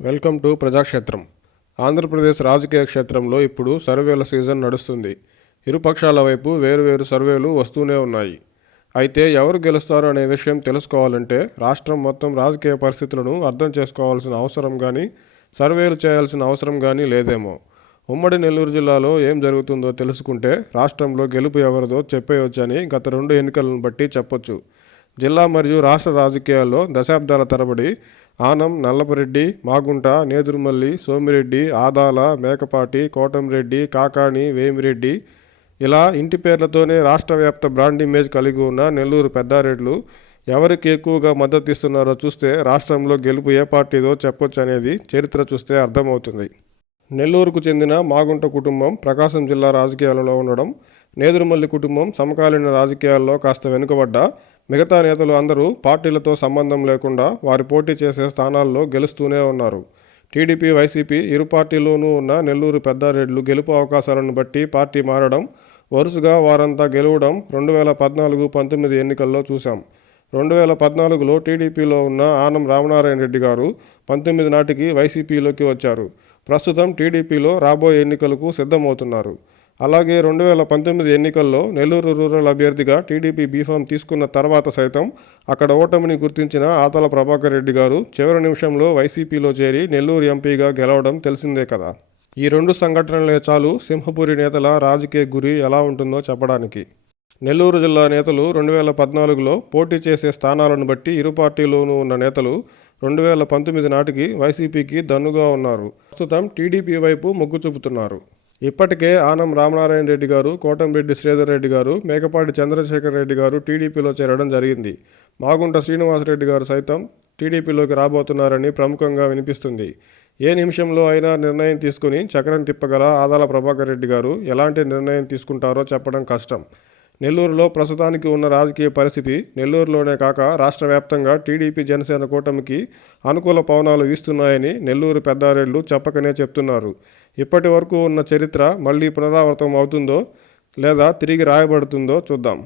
Welcome to ప్రజాక్షేత్రం. Andhra Pradesh రాజకీయ క్షేత్రంలో ఇప్పుడు సర్వేల సీజన్ నడుస్తుంది. ఇరుపక్షాల వైపు వేరువేరు సర్వేలు వస్తూనే ఉన్నాయి. అయితే ఎవరు గెలుస్తారు అనే విషయం తెలుసుకోవాలంటే రాష్ట్రం మొత్తం రాజకీయ పరిస్థితులను అర్థం చేసుకోవాల్సిన అవసరం కానీ, సర్వేలు చేయాల్సిన అవసరం కానీ లేదేమో. ఉమ్మడి నెల్లూరు జిల్లాలో ఏం జరుగుతుందో తెలుసుకుంటే రాష్ట్రంలో గెలుపు ఎవరిదో చెప్పేయొచ్చని గత 2 ఎన్నికలను బట్టి చెప్పొచ్చు. జిల్లా మరియు రాష్ట్ర రాజకీయాల్లో దశాబ్దాల తరబడి ఆనం, నల్లపరెడ్డి, మాగుంట, నేదురుమల్లి, సోమిరెడ్డి, ఆదాల, మేకపాటి, కోటంరెడ్డి, కాకాణి, వేమిరెడ్డి ఇలా ఇంటి పేర్లతోనే రాష్ట్ర వ్యాప్త బ్రాండ్ ఇమేజ్ కలిగి ఉన్న నెల్లూరు పెద్దారెడ్లు ఎవరికి ఎక్కువగా మద్దతు ఇస్తున్నారో చూస్తే రాష్ట్రంలో గెలుపు ఏ పార్టీదో చెప్పొచ్చు అనేది చరిత్ర చూస్తే అర్థమవుతుంది. నెల్లూరుకు చెందిన మాగుంట కుటుంబం ప్రకాశం జిల్లా రాజకీయాలలో ఉండడం, నేదురుమల్లి కుటుంబం సమకాలీన రాజకీయాల్లో కాస్త వెనుకబడ్డా మిగతా నేతలు అందరూ పార్టీలతో సంబంధం లేకుండా వారి పోటీ చేసే స్థానాల్లో గెలుస్తూనే ఉన్నారు. టీడీపీ, వైసీపీ ఇరు పార్టీల్లోనూ ఉన్న నెల్లూరు పెద్దారెడ్లు గెలుపు అవకాశాలను బట్టి పార్టీ మారడం, వరుసగా వారంతా గెలవడం 2014-19 ఎన్నికల్లో చూశాం. 2014లో టీడీపీలో ఉన్న ఆనం రామనారాయణ రెడ్డి గారు 19 నాటికి వైసీపీలోకి వచ్చారు. ప్రస్తుతం టీడీపీలో రాబోయే ఎన్నికలకు సిద్ధమవుతున్నారు. అలాగే 2019 ఎన్నికల్లో నెల్లూరు రూరల్ అభ్యర్థిగా టీడీపీ బీఫామ్ తీసుకున్న తర్వాత సైతం అక్కడ ఓటమిని గుర్తించిన ఆతల ప్రభాకర్ రెడ్డి గారు చివరి నిమిషంలో వైసీపీలో చేరి నెల్లూరు ఎంపీగా గెలవడం తెలిసిందే కదా. ఈ 2 సంఘటనలే చాలు సింహపురి నేతల రాజకీయ గురి ఎలా ఉంటుందో చెప్పడానికి. నెల్లూరు జిల్లా నేతలు 2014లో పోటీ చేసే స్థానాలను బట్టి ఇరు పార్టీలోనూ ఉన్న నేతలు 2019 నాటికి వైసీపీకి దన్నుగా ఉన్నారు. ప్రస్తుతం టీడీపీ వైపు మొగ్గు చూపుతున్నారు. ఇప్పటికే ఆనం రామనారాయణ రెడ్డి గారు, కోటంరెడ్డి శ్రీధర్ రెడ్డి గారు, మేకపాటి చంద్రశేఖర్ రెడ్డి గారు టీడీపీలో చేరడం జరిగింది. మాగుంట శ్రీనివాసరెడ్డి గారు సైతం టీడీపీలోకి రాబోతున్నారని ప్రముఖంగా వినిపిస్తుంది. ఏ నిమిషంలో అయినా నిర్ణయం తీసుకుని చక్రం తిప్పగల ఆదాల ప్రభాకర్ రెడ్డి గారు ఎలాంటి నిర్ణయం తీసుకుంటారో చెప్పడం కష్టం. నెల్లూరులో ప్రస్తుతానికి ఉన్న రాజకీయ పరిస్థితి నెల్లూరులోనే కాక రాష్ట్ర వ్యాప్తంగా టీడీపీ జనసేన కూటమికి అనుకూల పవనాలు వీస్తున్నాయని నెల్లూరు పెద్దారెడ్లు చెప్పకనే చెప్తున్నారు. ఇప్పటి వరకు ఉన్న చరిత్ర మళ్ళీ పునరావృతం అవుతుందో లేదా తిరిగి రాయబడుతుందో చూద్దాం.